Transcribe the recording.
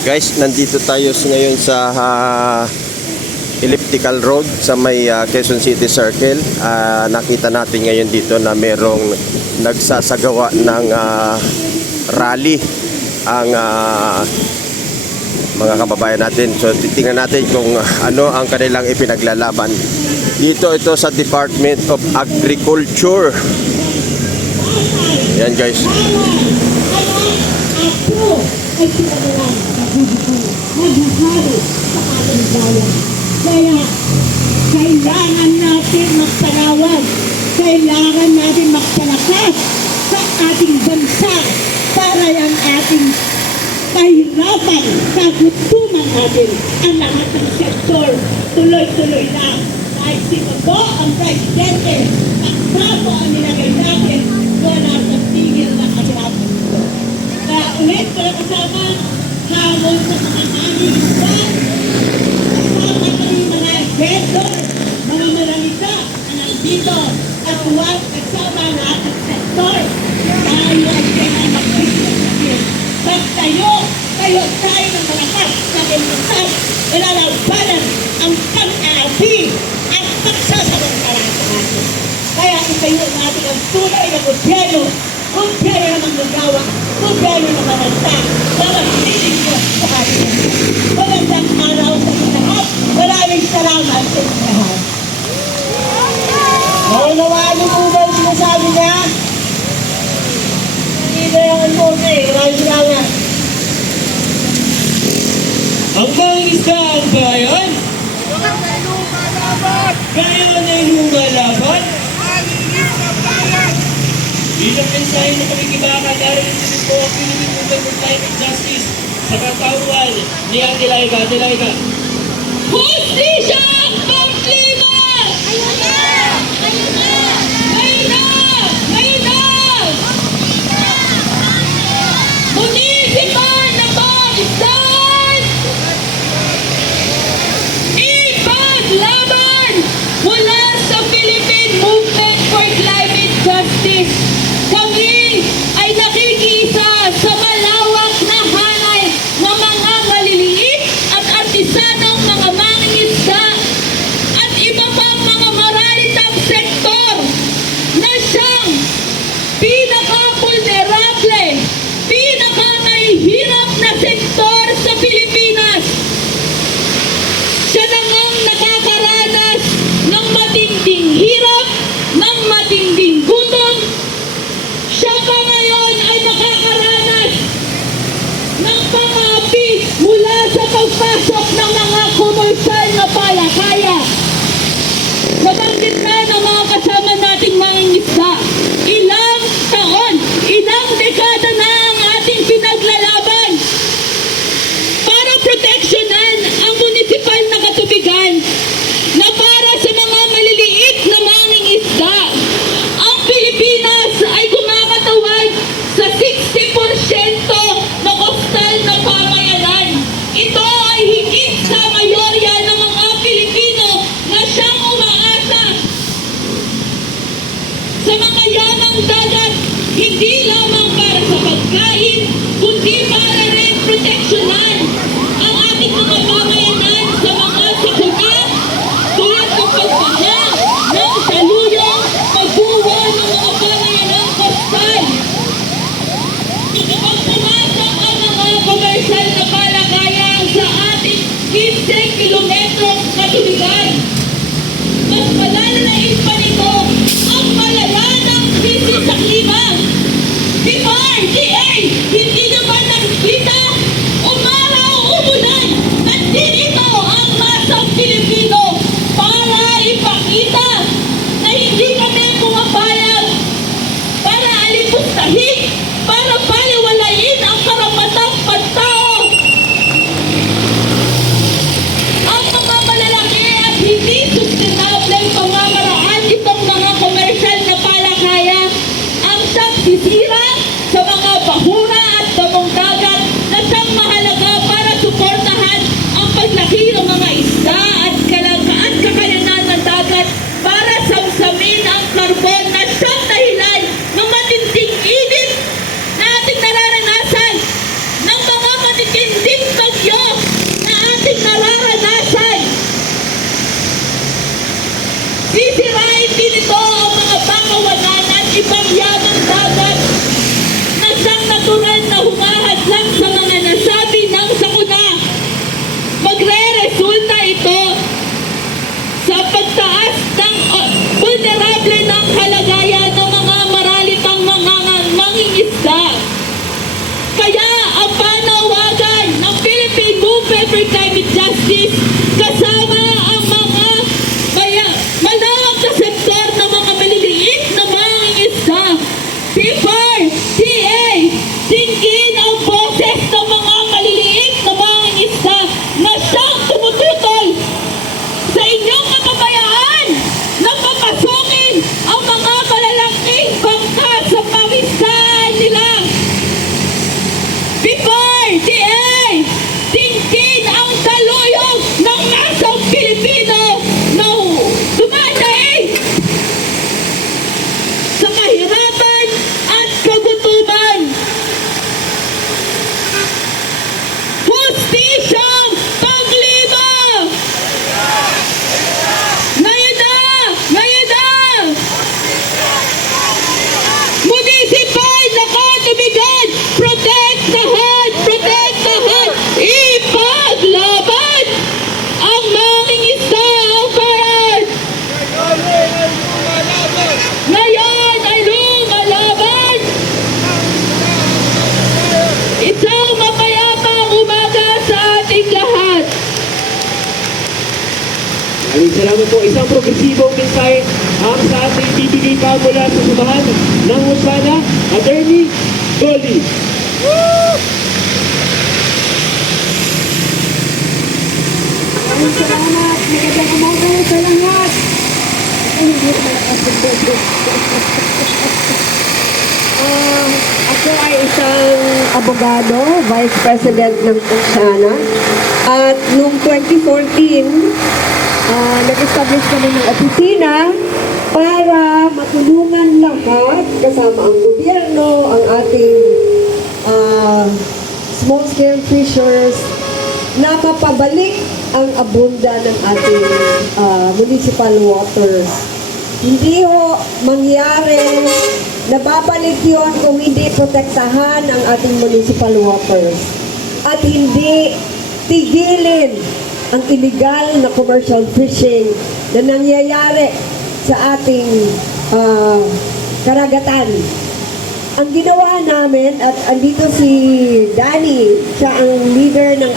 Guys, nandito tayo ngayon sa ah, elliptical road sa may ah, Quezon City Circle. Ah, nakita natin ngayon dito na merong nagsasagawa ng ah, rally ang ah, mga kababayan natin. So titingnan natin kung ano ang kanilang ipinaglalaban. Dito ito sa Department of Agriculture. Yan guys. Ay pinagalan sa bubuto, naghahari sa kalagayan. Kaya, kailangan natin magpanawag, kailangan natin magpalakas sa ating bansa para ang ating kahirapan, kagutuman natin ang lahat ng sektor. Tuloy-tuloy lang. Kahit sino ang presidente, at ang nilagay natin, wala sa tigil na ulit na kasama, hamon sa mga nangyayari, kasama kami mga vendor, mga maramita na nandito, at huwag kasama lahat ng sektor. Tayo ay kailangan mag-business Pag tayo, tayo tayo ng malakas sa demokrasya, ilalabanan ang pang-aapi at pagsasalangkaran sa atin. Kaya itayo natin ang tunay na gobyerno, gobyerno ng magawa, gobyerno ng maranta, para siligyan sa atin. Magandang araw sa lahat. Maraming salamat sa lahat. Naunawaan niyo po ba yung sinasabi niya? Hindi na yung eh. Maraming salamat. Ang mangisdaan bayan, ngayon ay lumalaban. Bilang mensahe ng pagkikibaka, darating din po ang Philippine Movement for Climate Justice sa katawan ni Ate Laika. Ate Laika, Hustisya ang naman po isang progresibong mensahe ang sa ating bibigay pa mula sa samahan ng Usana, Attorney Dolly. Maraming salamat. Magandang umaga sa lahat. Ah, ako ay isang abogado, Vice President ng Usana. At noong 2014, ah, nag-establish kami ng opisina para matulungan lahat kasama ang gobyerno, ang ating ah, small-scale fishers, na mapabalik ang abunda ng ating ah, municipal waters. Hindi ho mangyari na yun kung hindi protektahan ang ating municipal waters. At hindi tigilin ang illegal na commercial fishing na nangyayari sa ating ah, karagatan. Ang ginawa namin, at andito si Danny, siya ang leader ng